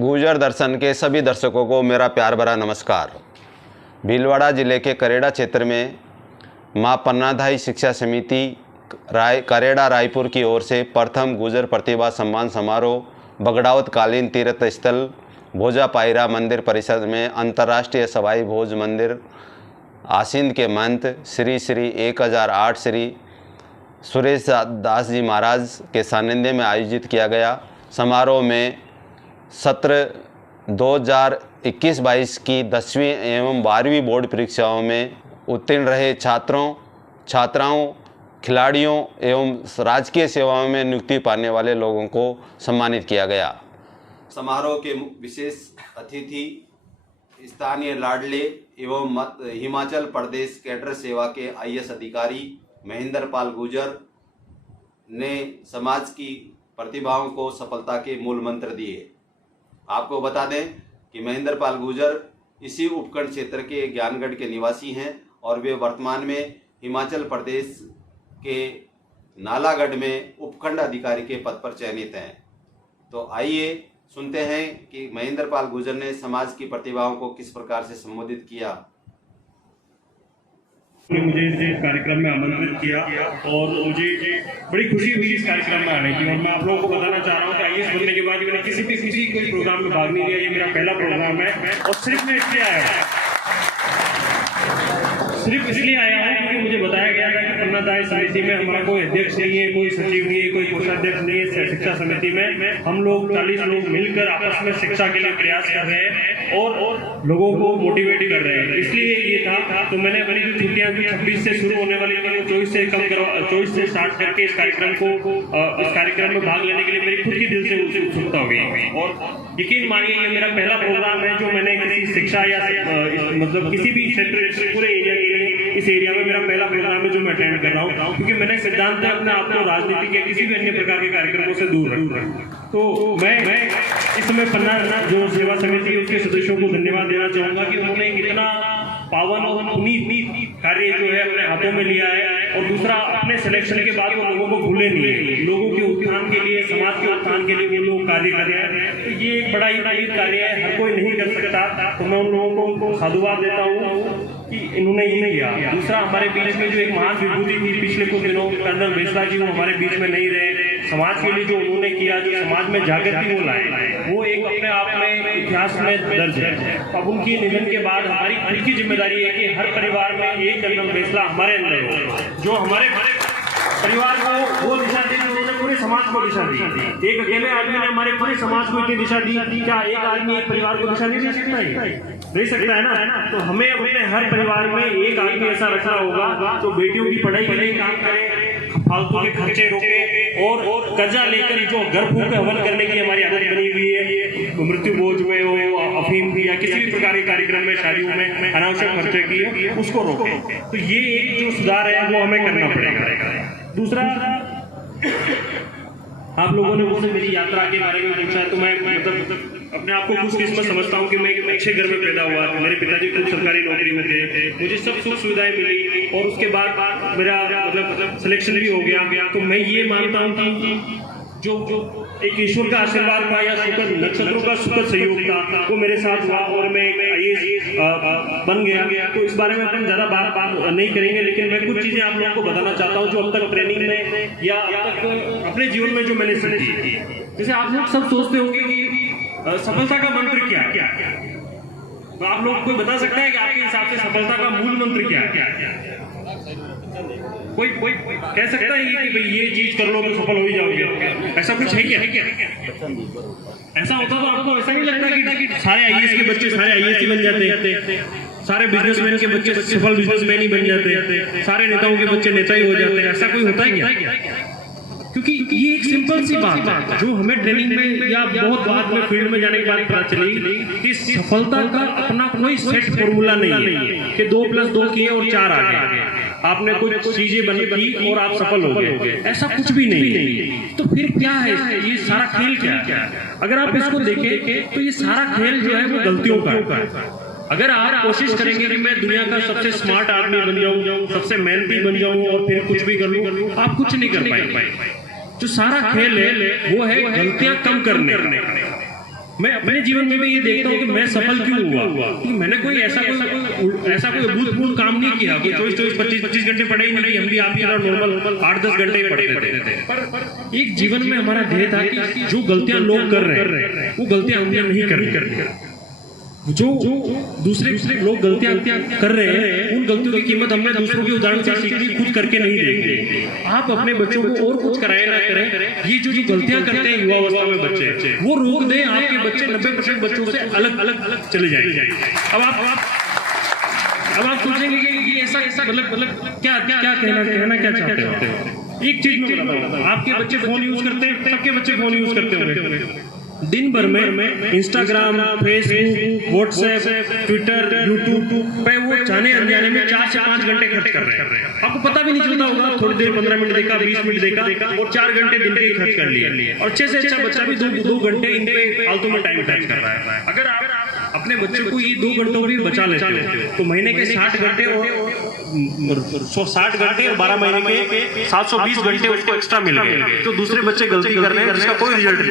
गुर्जर दर्शन के सभी दर्शकों को मेरा प्यार भरा नमस्कार। भीलवाड़ा जिले के करेड़ा क्षेत्र में मां पन्नाधाई शिक्षा समिति करेड़ा रायपुर की ओर से प्रथम गुर्जर प्रतिभा सम्मान समारोह बगड़ावत कालीन तीर्थ स्थल भोजा पायरा मंदिर परिसर में अंतर्राष्ट्रीय सवाई भोज मंदिर आसींद के महंत श्री 1008 श्री सुरेश दास जी महाराज के सानिध्य में आयोजित किया गया। समारोह में सत्र 2021-22 की 10वीं एवं 12वीं बोर्ड परीक्षाओं में उत्तीर्ण रहे छात्राओं, खिलाड़ियों एवं राजकीय सेवाओं में नियुक्ति पाने वाले लोगों को सम्मानित किया गया। समारोह के विशेष अतिथि स्थानीय लाडले एवं हिमाचल प्रदेश कैडर सेवा के IAS अधिकारी महेंद्र पाल गुर्जर ने समाज की प्रतिभाओं को सफलता के मूल मंत्र दिए। आपको बता दें कि महेंद्र पाल गुर्जर इसी उपखंड क्षेत्र के ज्ञानगढ़ के निवासी हैं और वे वर्तमान में हिमाचल प्रदेश के नालागढ़ में उपखंड अधिकारी के पद पर चयनित हैं। तो आइए सुनते हैं कि महेंद्र पाल गुर्जर ने समाज की प्रतिभाओं को किस प्रकार से संबोधित किया। मुझे इस कार्यक्रम में आमंत्रित किया और मुझे बड़ी खुशी हुई इस कार्यक्रम में आने की। और मैं आप लोगों को बताना चाह रहा हूँ कि IAS बनने के बाद मैंने किसी कोई प्रोग्राम में भाग नहीं लिया। ये मेरा पहला प्रोग्राम है और सिर्फ मैं इसलिए आया हूँ क्योंकि मुझे बताया गया था कि पन्नाधाई समिति में हमारा कोई अध्यक्ष नहीं है, कोई सचिव नहीं है, कोई कोषाध्यक्ष नहीं है। शिक्षा समिति में हम लोग 40 लोग मिलकर आपस में शिक्षा के लिए प्रयास कर रहे हैं और लोगों को मोटिवेट कर रहे हैं। इसलिए ये था तो मैंने अपनी जो छुट्टियां 26 से शुरू होने वाली थी 24 से स्टार्ट करके इस कार्यक्रम में भाग लेने के लिए मेरी खुद की दिल से उत्सुकता हो गई। और यकीन मानिए ये मेरा पहला प्रोग्राम है जो मैंने किसी शिक्षा या मतलब किसी भी क्षेत्र पूरे एरिया के लिए इस एरिया में मेरा पहला प्रोग्राम है जो मैं अटेंड कर रहा हूँ क्योंकि मैंने सिद्धांत अपने आप को राजनीति या किसी भी अन्य प्रकार के कार्यक्रमों से दूर रखा। तो मैं इस समय पन्ना जो सेवा समिति उसके सदस्यों को धन्यवाद देना चाहूंगा कि उन्होंने इतना पावन और पुनीत कार्य जो है अपने हाथों में लिया है। और दूसरा, अपने सिलेक्शन के बाद वो लोगों को भूले नहीं है, लोगों के उत्थान के लिए, समाज के उत्थान के लिए वो लोग कार्य कर रहे हैं। तो ये एक बड़ा ही पुनीत कार्य है, हर कोई नहीं कर सकता। तो मैं उन लोगों को साधुवाद देता हूँ कि इन्होंने ये किया। दूसरा, हमारे बीच में जो एक महान विभूति थी पिछले कुछ दिनों कर्नल बेसला जी, वो हमारे बीच में नहीं रहे। समाज के लिए जो उन्होंने किया, जो समाज में जागृति वो लाए, वो एक अपने आप में इतिहास में दर्ज है। अब उनके निधन के बाद हमारी खुद की जिम्मेदारी है कि हर परिवार में एक कर्नल बेसला हमारे अंदर हो, जो हमारे परिवार को वो दिशा दी, उन्होंने पूरे समाज को दिशा दी। एक अकेले आदमी ने हमारे पूरे समाज को इतनी दिशा दी, क्या एक आदमी एक परिवार को दिशा नहीं दे सकता है? दे सकता है ना। तो हमें अपने हर परिवार में एक आदमी ऐसा रखना होगा जो बेटियों की पढ़ाई के लिए काम करे, फालतू के खर्चे रोके और कर्जा लेकर जो घर फूंक हवन करने की हमारी आदत बनी हुई है, मृत्यु बोझ में हो, अफीम या किसी भी प्रकार के कार्यक्रम में, शादियों में अनावश्यक खर्चे किए, उसको रोके। तो ये एक जो सुधार है वो हमें करना पड़ेगा। दूसरा, आप लोगों ने मुझसे मेरी यात्रा के बारे में पूछा तो मैं मतलब अपने आप को खुशकिस्मत समझता हूँ कि मैं एक अच्छे घर में पैदा हुआ। मेरे पिताजी खुद सरकारी नौकरी में थे, मुझे सब सुख सुविधाएं मिली और उसके बाद मेरा मतलब सिलेक्शन भी हो गया। तो मैं ये मानता हूँ कि जो एक ईश्वर का आशीर्वाद था या नक्षत्रों का सुखद सहयोग था वो मेरे साथ हुआ और मैं IAS बन गया। तो इस बारे में अपन ज़्यादा बात नहीं करेंगे, लेकिन मैं कुछ चीज़ें आप लोगों को बताना चाहता हूँ जो अब तक ट्रेनिंग में या अब तक अपने जीवन में जो मैंने सीखी। जैसे आप लोग सब सोचते होंगे कि सफलता का मंत्र क्या है, तो आप लोग कोई बता सकता है कि आपके हिसाब से सफलता का मूल मंत्र क्या है? कोई कह सकता है कि भाई ये चीज कर लो तो सफल हो ही जाओगे, ऐसा कुछ है क्या? ऐसा होता तो आपको ऐसा नहीं लगता कि सारे IAS के बच्चे सारे IAS बन जाते, सारे बिजनेसमैन के बच्चे सफल बिजनेसमैन ही बन जाते, सारे नेताओं के बच्चे नेता ही हो जाते? ऐसा कोई होता है क्या? क्योंकि ये एक सिंपल सी बात है जो हमें ट्रेनिंग में या बहुत बाद में फील्ड में जाने के बाद पता चली कि सफलता का अपना कोई सेट फॉर्मूला नहीं है कि 2 + 2 किए और 4 आ गए, आपने कुछ चीजें बनी की और आप सफल हो गए। ऐसा कुछ भी नहीं। तो फिर क्या है ये सारा खेल? क्या है? अगर आप इसको देखें तो ये सारा खेल जो है वो गलतियों का है। अगर आप कोशिश करेंगे कि मैं दुनिया का सबसे स्मार्ट आदमी बन जाऊं, सबसे मेहनती बन जाऊं और फिर कुछ भी कर लूं, आप कुछ नहीं कर पाएंगे। जो सारा खेल है वो है गलतियां कम करने। मैं अपने जीवन में भी ये देखता हूँ कि मैं सफल क्यों हुआ, क्योंकि मैंने कोई ऐसा कोई अभूतपूर्व काम नहीं किया, कोई 24-25 घंटे पढ़े ही नहीं, हम भी आप नॉर्मल 8-10 घंटे ही पढ़ते थे। पर एक जीवन में हमारा ध्येय था कि जो गलतियां लोग कर रहे हैं वो गलतियां हमने नहीं करनी। जो दूसरे लोग गलतियां कर रहे हैं उन गलतियों की कीमत हमने दूसरों के उदाहरण से सीखी, खुद करके नहीं देखते। आप अपने बच्चों को और कुछ कराए ना करें, ये जो गलतियां करते हैं युवावस्था में बच्चे, वो रोक दें, आपके बच्चे 90% बच्चों से अलग चले जाएंगे। अब आप सोचेंगे कि ये ऐसा मतलब क्या कहना चाहते हो। एक चीज मैं बताता हूं, आपके बच्चे फोन यूज करते हैं, सबके बच्चे फोन यूज करते होंगे। दिन भर में Instagram, Facebook, WhatsApp, Twitter, YouTube पे वो जाने अनजाने में 4 से 5 घंटे खर्च कर रहे हैं। आपको पता भी नहीं चलता होगा, थोड़ी देर 15 मिनट देखा, 20 मिनट देखा और 4 घंटे दिन के खर्च कर लिए। और अच्छे से अच्छा बच्चा भी 2 घंटे इन पे फालतू में टाइम खर्च कर रहा है। अगर आप अपने बच्चे को ये 2 घंटों भी बचा लेते हो तो महीने के 60 घंटे और 60 घंटे और 12 महीने के 720 घंटे उसको एक्स्ट्रा मिल गए। तो दूसरे बच्चे गलती कर रहे हैं जिसका कोई रिजल्ट नहीं।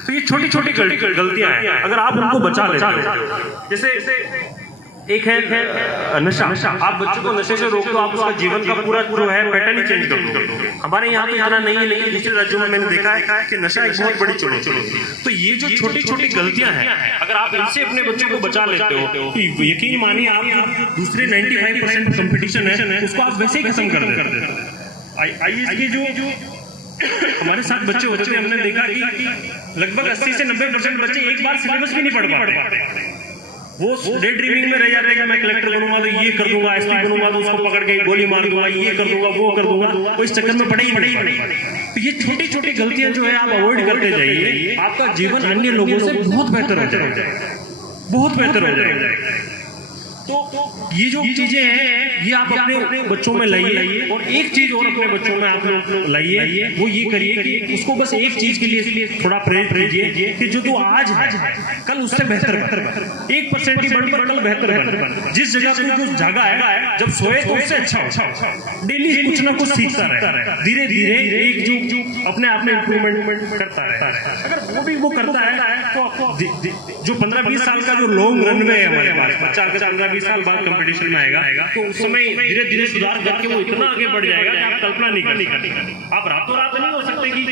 तो ये छोटी छोटी गलतियां हैं, अगर आप उनको बचा लेते हो। जैसे एक है नशा। आप बच्चों को नशे से रोक दो, आप उसका जीवन का पूरा जो है पैटर्न ही चेंज कर दो। हमारे यहाँ तो इतना नहीं है, लेकिन दूसरे राज्यों में मैंने देखा है कि नशा एक बहुत बड़ी चुनौती। तो ये जो छोटी छोटी गलतियां हैं, अगर आप इनसे अपने बच्चों को बचा लेते हो तो यकीन मानिए आप दूसरे 95% कंपटीशन है उसको आप वैसे ही खत्म कर देते हो। आइए की जो हमारे साथ बच्चे होते थे, हमने देखा कि लगभग 80 से 90% बच्चे एक बार सिलेबस भी नहीं पढ़ पाते। वो डे ड्रीमिंग में रह जाते हैं कि मैं कलेक्टर बनूंगा तो ये कर दूंगा, एसपी बनूंगा तो उसको पकड़ के गोली मार दूंगा, ये कर दूंगा, वो कर दूंगा। वो इस चक्कर में पढ़े ही नहीं। तो ये छोटी छोटी गलतियां जो है आप अवॉइड करते जाइए, आपका जीवन अन्य लोगों से बहुत बेहतर हो जाएगा, बहुत बेहतर हो जाएगा। तो ये जो चीजें हैं ये आप अपने बच्चों में लाइए। और एक चीज और अपने बच्चों में आप लोग लाइए, वो ये करिए कि उसको बस एक चीज के लिए थोड़ा प्रेरित कीजिए कि जो तू आज है कल उससे बेहतर कर। 1% की बढ़ पर कल बेहतर कर। जिस जगह पे कुछ जगह है, जब सोए तो उससे अच्छा डेली कुछ ना कुछ सीखता रहे, धीरे धीरे एक जो अपने आप में इंप्रूवमेंट करता रहे। अगर वो करता है तो आपको जो 15-20 साल का जो लॉन्ग रनवे है हमारे पास, बच्चा अगर 15-20 साल बाद कंपटीशन में आएगा तो उस समय धीरे धीरे सुधार करके वो इतना आगे बढ़ जाएगा कि आप कल्पना नहीं कर सकते। आप रातों रात नहीं हो सकते कि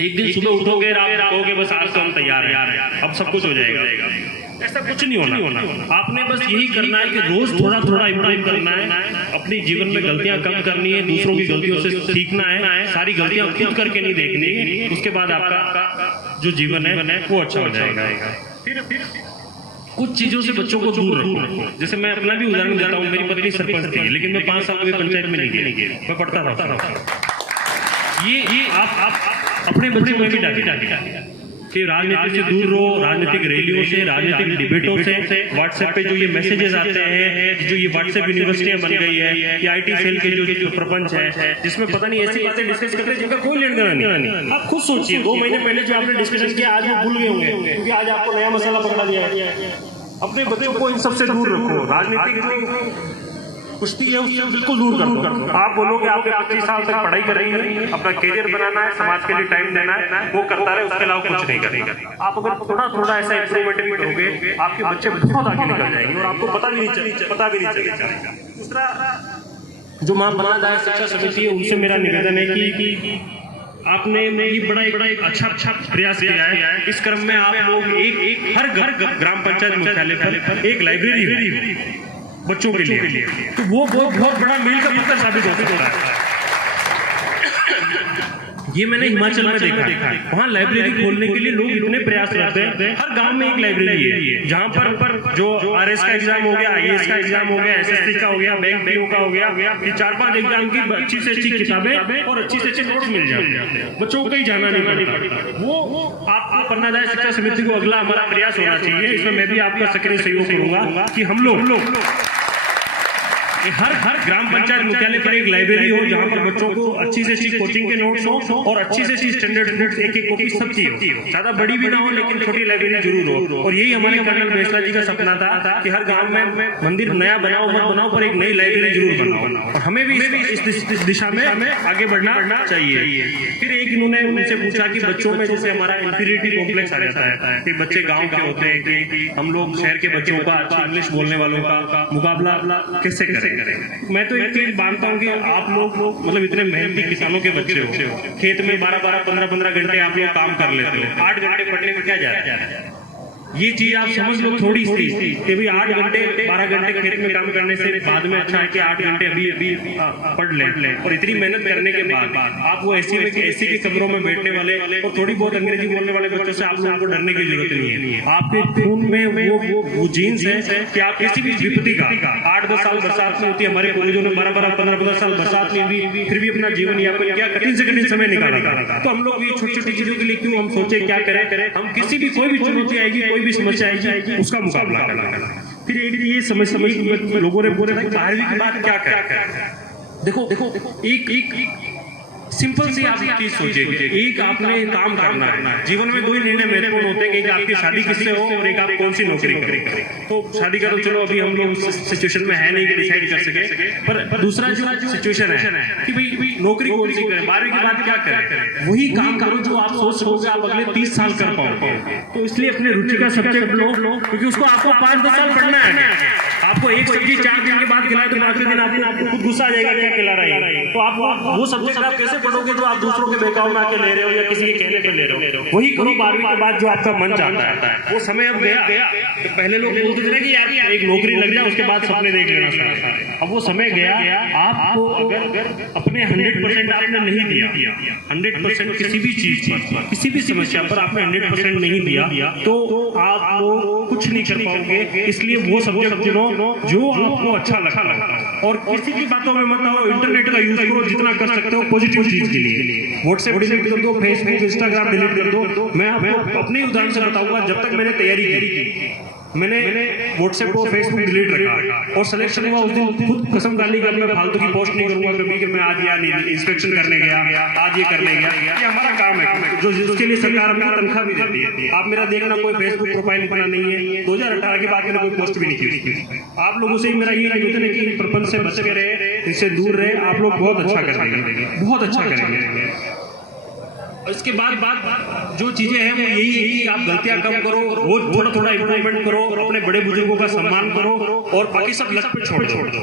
एक दिन सुबह उठोगे, रात कहोगे बस आज तो हम तैयार हैं, अब सब कुछ हो जाएगा। ऐसा कुछ नहीं होना। आपने बस यही करना है कि रोज थोड़ा थोड़ा इम्प्रूव करना है, अपने जीवन में गलतियां कम करनी है, दूसरों की गलतियों से सीखना है, सारी गलतियां खुद करके नहीं देखनी। उसके बाद आपका जो जीवन है वो अच्छा हो जाएगा। फिर कुछ चीजों से बच्चों को दूर रखो। जैसे मैं अपना भी उदाहरण देता हूँ, मेरी पत्नी सरपंच थी, लेकिन मैं 5 साल में पंचायत में नहीं गया, मैं पढ़ता था। ये आप अपने बच्चों में भी डालिए कि राजनीति से दूर रहो, राजनीतिक रैलियों से, राजनीतिक डिबेटों से। व्हाट्सएप पे जो ये मैसेजेस आते हैं, जो ये व्हाट्सएप यूनिवर्सिटियां बन गई है, ये IT सेल के जो प्रपंच है, जिसमें पता नहीं ऐसी बातें डिस्कस करते हैं जिनका कोई लेना देना नहीं। आप खुद सोचिए, 2 महीने पहले जो आपने डिस्कशन किया आज वो भूल गए होंगे, क्योंकि आज आपको नया मसाला पकड़ा दिया है। अपने बच्चों को इन सबसे दूर रखो, राजनीतिक कुश्ती है उससे बिल्कुल दूर कर दो। आप बोलो कि आपके 25 साल तक पढ़ाई करेंगे, अपना करियर बनाना है, समाज के लिए टाइम देना है, वो करता रहे, उसके अलावा कुछ नहीं करेगा। आप अगर थोड़ा थोड़ा ऐसा इंप्रूवमेंट भी करोगे, आपके बच्चे बहुत आगे निकल जाएंगे और आपको पता भी नहीं चलेगा। दूसरा, जो मां बनादार शिक्षा समिति है उनसे मेरा निवेदन है कि आपने ये बड़ा एक अच्छा प्रयास किया है। इस क्रम में आप लोग एक हर ग्राम पंचायत मुख्यालय पर एक लाइब्रेरी हो बच्चों के लिए, तो वो बहुत बड़ा मील का पत्थर साबित हो सकता है। ये मैंने हिमाचल में देखा है, वहाँ लाइब्रेरी खोलने के लिए लोग इतने प्रयास करते हैं। हर गांव में एक लाइब्रेरी है, जहाँ पर जो RS का एग्जाम हो गया, IAS का एग्जाम हो गया, SSC का हो गया, बैंक PO का हो गया, ये 4-5 एग्जाम की अच्छी से अच्छी किताबें और अच्छी से अच्छे नोट्स मिल जाते हैं। बच्चों को कहीं जाना नहीं पड़ता। वो आपको पन्नादार शिक्षा समिति को अगला हमारा प्रयास होना चाहिए। इसमें मैं भी आपका सक्रिय सहयोग करूंगा कि हम लोग हर ग्राम पंचायत मुख्यालय पर एक लाइब्रेरी हो, जहाँ पर बच्चों को अच्छी से अच्छी कोचिंग के नोट्स हो और अच्छी से अच्छी स्टैंडर्ड नोट्स, एक कॉपी सबकी हो। ज्यादा बड़ी भी ना हो, लेकिन छोटी लाइब्रेरी जरूर हो। और यही हमारे कर्नल बेसला जी का सपना था कि हर गांव में मंदिर नया बनाओ मत बनाओ, पर एक नई लाइब्रेरी जरूर बनाओ। और हमें भी इस दिशा में आगे बढ़ना चाहिए। फिर एक इन्होंने उनसे पूछा कि बच्चों में जैसे हमारा इंफीरियरिटी कॉम्प्लेक्स आ जाता है कि बच्चे गांव के होते हैं कि हम लोग शहर के बच्चों का अच्छी इंग्लिश बोलने वालों का मुकाबला कैसे करें। मैं तो एक चीज मानता हूँ कि आप लोग मतलब इतने मेहनती किसानों के बच्चे हो, खेत में 12-12, 15-15 घंटे आप लोग काम कर लेते हो, 8 घंटे पढ़ने में क्या जा रहा है? ये चीज आप समझ लो थोड़ी सी कि भाई 8 घंटे 12 घंटे खेत में काम करने से बाद में अच्छा है कि 8 घंटे अभी पढ़ लें। और इतनी मेहनत करने के बाद आप वो एसी के कमरों में बैठने वाले और थोड़ी बहुत अंग्रेजी बोलने वाले बच्चों से आप लोगों को डरने की जरूरत नहीं है। आपके खून में वो जीन्स है कि आप किसी भी विपत्ति का 8-10 साल बरसात में होती है, हमारे पूर्वजों ने 12-12, 15-15 साल बरसात में भी फिर भी अपना जीवन यापन किया, कठिन से कठिन समय निकाला। तो हम लोग ये छोटी छोटी चीजों के लिए क्यों हम सोचे क्या करें, हम किसी भी कोई भी चुनौती आएगी, कोई भी समस्या आएगी, उसका मुकाबला करना। फिर एक ये समझ लोगों ने बोला था 12वीं के बाद क्या करें। देखो एक सिंपल सी आप एक चीज सोचिए, एक आपने काम करना है जीवन में, 2 ही निर्णय महत्वपूर्ण होते हैं, एक आपकी शादी किससे हो और एक आप कौन सी नौकरी करें। तो शादी का तो चलो अभी हम लोग सिचुएशन में है नहीं कि डिसाइड कर सके, पर दूसरा जो सिचुएशन है कि भाई नौकरी कौन सी करें, 12वीं के बाद क्या करें, वही काम करो जो आप सोच सकोगे आप अगले 30 साल कर पाओगे। तो इसलिए अपने रुचि का सब्जेक्ट लो, क्योंकि उसको आपको 5-10 साल पढ़ना है। आपको एक सब्जी 4 दिन के बाद खिलाए तो 5वें दिन आपको खुद गुस्सा आ जाएगा क्या खिला रहा है। तो आप वो सब्जेक्ट आप कैसे पढ़ोगे जो आप दूसरों के बहकाव में आके ले रहे हो या किसी के कहने पे ले रहे हो। वही करो 12वीं के बाद जो आपका मन चाहता है। वो समय अब गया। तो पहले लोग बोलते थे कि यार एक नौकरी लग जाए उसके बाद सपने देख लेना। अब वो समय गया। आपको अगर अपने 100% आपने नहीं दिया, 100% किसी भी चीज पर, किसी भी समस्या पर आपने 100% नहीं दिया तो आप लोग कुछ नहीं कर पाओगे। इसलिए वो सब्जेक्ट चुनो जो आपको अच्छा लगता है और किसी की बातों में मत आओ। इंटरनेट का यूज करो जितना कर सकते हो पॉजिटिव चीज के लिए। व्हाट्सएप डिलीट कर दो, फेसबुक इंस्टाग्राम डिलीट कर दो। मैं आपको अपने उदाहरण से बताऊंगा, जब तक मैंने तैयारी की मैंने व्हाट्सएप को फेसबुक डिलीट रखा और सिलेक्शन हुआ उस दिन खुद कसम डाली कि मैं फालतू की पोस्ट नहीं करूंगा कभी कि मैं आज या नहीं इंस्पेक्शन करने गया, आज ये करने गया। ये हमारा काम है जो जिसके लिए सरकार हमें तनख्वाह भी देती है। आप मेरा देखना कोई फेसबुक प्रोफाइल बना नहीं है। 2018 के बाद मैंने कोई पोस्ट भी नहीं की। आप लोगों से मेरा ये निवेदन है कि प्रपंच से बच के रहे, इससे दूर रहे। आप लोग बहुत अच्छा करेंगे, बहुत अच्छा करेंगे। इसके बाद जो चीजें हैं वो यही है कि आप गलतियां कम करो, रोज थोड़ा इम्प्रूवमेंट करो, अपने बड़े बुजुर्गों का सम्मान करो और बाकी सब लक पे छोड़ दो।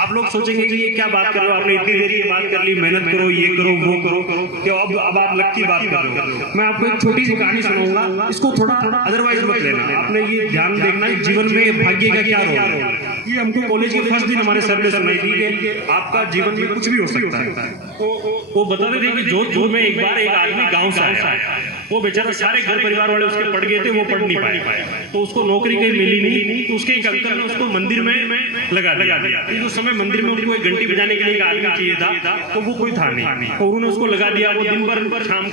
आप लोग सोचेंगे कि ये क्या बात कर रहे हो, आपने इतनी देर ये बात कर ली, मेहनत करो, ये करो, वो करो, कि अब आप लक की बात कर रहे हो। मैं आपको एक छोटी सी कहानी सुनाऊंगा, इसको थोड़ा अदरवाइज मत लेना। आपने ये ध्यान देखना जीवन में भाग्य का क्या रोल है। ये हमको कॉलेज के फर्स्ट दिन हमारे सर ने सुनाई थी कि आपका जीवन में कुछ भी हो सकता है। वो बताते थे कि जोधपुर में एक बार एक आदमी गांव से आया, वो बेचारा सारे घर परिवार वाले उसके पढ़ गए थे, वो पढ़ नहीं पाए, तो उसको नौकरी कहीं मिली नहीं। तो उसके एक अंकल ने उसको मंदिर में लगा दिया। उस समय मंदिर में उनको एक घंटी बजाने के लिए एक आदमी चाहिए था, तो वो कोई था नहीं, तो उन्होंने उसको लगा दिया। वो दिन भर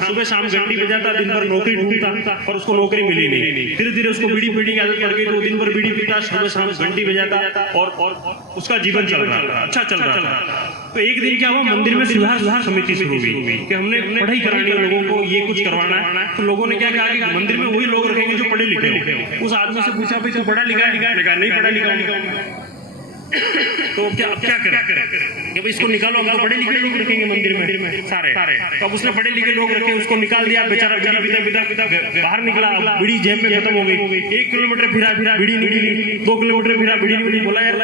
सुबह शाम घंटी बजाता, दिन भर नौकरी ढूंढता और उसको नौकरी मिली नहीं। धीरे धीरे उसको बीड़ी पीने की आदत पड़ गई, तो दिन भर बीड़ी पीता, सुबह शाम घंटी बजाता और उसका जीवन चल रहा था, अच्छा चल रहा था। तो एक दिन क्या हुआ, मंदिर में सुधार समिति शुरू हुई कि हमने पढ़ाई करानी है लोगों को, ये कुछ करवाना है। तो लोगों ने क्या कहा कि मंदिर में वही लोग रखेंगे जो पढ़े लिखे हो। उस आदमी से पूछा भाई तू पढ़ा लिखा है? नहीं पढ़ा लिखा। तो क्या करें कि भाई इसको निकालो, हम तो पढ़े लिखे लोग रखेंगे मंदिर में सारे। तो अब उसने पढ़े लिखे लोग रखे, उसको निकाल दिया। बेचारा बीड़ी पीता बाहर निकला, बीड़ी जेब में खत्म हो गई। 1 किलोमीटर फिरा बीड़ी नहीं मिली, 2 किलोमीटर फिरा बीड़ी नहीं मिली। बोला यार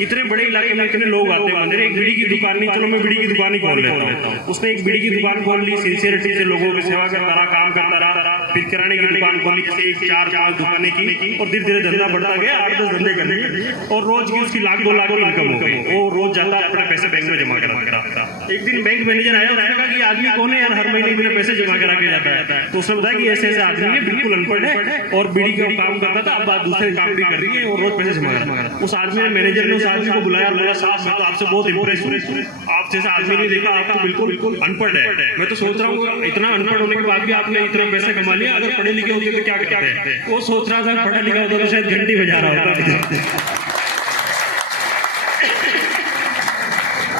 इतने बड़े इलाके में इतने लोग आते हैं मंदिर, एक बीड़ी की दुकान नहीं, चलो मैं बीड़ी की दुकान ही खोल लेता हूँ। उसने एक बीड़ी की दुकान खोल ली, सिंसियरिटी से लोगों की सेवा करता रहा, काम करता रहा। फिर किराने की दुकान खोली, 1-4-5 दुकानें की और धीरे धीरे धंधा बढ़ता गया। 8-10 धंधे कर लिए और रोज की उसकी 1-2 लाख की इनकम हो गई। वो रोज जाता अपने पैसे बैंक में जमा करा रहा। एक दिन बैंक मैनेजर आया, उसने कहा कि आदमी कौन है यार, हर महीने मेरे पैसे जमा करा के जाता है। तो उसने बताया कि ऐसे ऐसे आदमी है, बिल्कुल अनपढ़ है और बीड़ी का काम करता था, अब बात दूसरे काम भी कर रही है और रोज पैसे जमा करा। उस आदमी ने, मैनेजर ने उस आदमी को बुलाया, बोला साहब मैं तो आपसे बहुत इंप्रेस हूँ, आप जैसा आदमी नहीं देखा, आप तो बिल्कुल अनपढ़ है। मैं तो सोच रहा हूँ इतना अनपढ़ होने के बाद भी आपने इतना पैसा कमा लिया, अगर पढ़े लिखे होते तो क्या करते हैं। वो सोच रहा था पढ़ा लिखा होता तो शायद घंटी बजा रहा होता।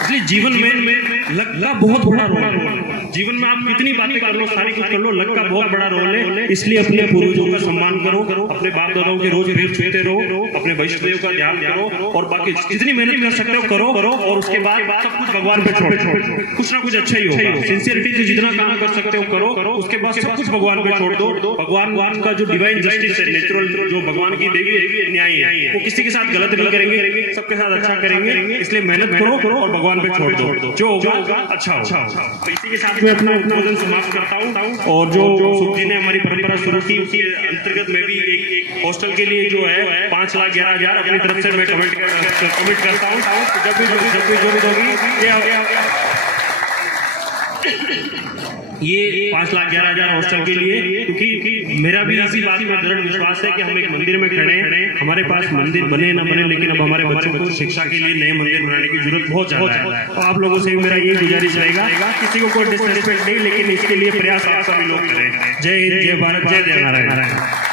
इसलिए जीवन में लक का बहुत बड़ा रोल है। जीवन में आप कितनी बातें कर लो, सारी कुछ कर लो, लक का बहुत बड़ा रोल है। इसलिए अपने पूर्वजों का सम्मान करो, अपने बाप दादाओं के रोज पैर छूते रहो, अपने वैष्णव का ध्यान करो और बाकी जितनी मेहनत कर सकते हो करो और उसके बाद सब कुछ भगवान पे छोड़ दो, कुछ ना कुछ अच्छा ही होगा। सिंसियरिटी से जितना काम कर सकते हो करो, उसके बाद सब कुछ भगवान पे छोड़ दो। भगवान का जो डिवाइन जस्टिस है, नेचुरल जो भगवान की देवी है, न्याय है, वो किसी के साथ गलत नहीं करेंगे, सबके साथ अच्छा करेंगे। इसलिए मेहनत करो और भगवान पे छोड़ दो, जो होगा अच्छा होगा। तो इसी के साथ मैं अपना उद्बोधन समाप्त करता हूँ। और जो सुख जी ने हमारी परंपरा शुरू की, उसके अंतर्गत मैं भी एक हॉस्टल के लिए जो है 5,11,000 अपनी तरफ से मैं कमिट करता हूँ। जब भी जो भी होगी ये 5,11,000 हॉस्टल के लिए, क्योंकि मेरा भी इसी बात में दृढ़ विश्वास है कि हम एक मंदिर में खड़े हैं। हमारे पास मंदिर बने ना बने, लेकिन अब हमारे बच्चों को शिक्षा के लिए नए मंदिर बनाने की जरूरत बहुत ज्यादा है। तो आप लोगों से मेरा ये गुजारिश रहेगा, किसी को कोई डिसरिस्पेक्ट नहीं, लेकिन इसके लिए प्रयास आप सभी लोग करें। जय हिंद, जय भारत, जय देव नारायण।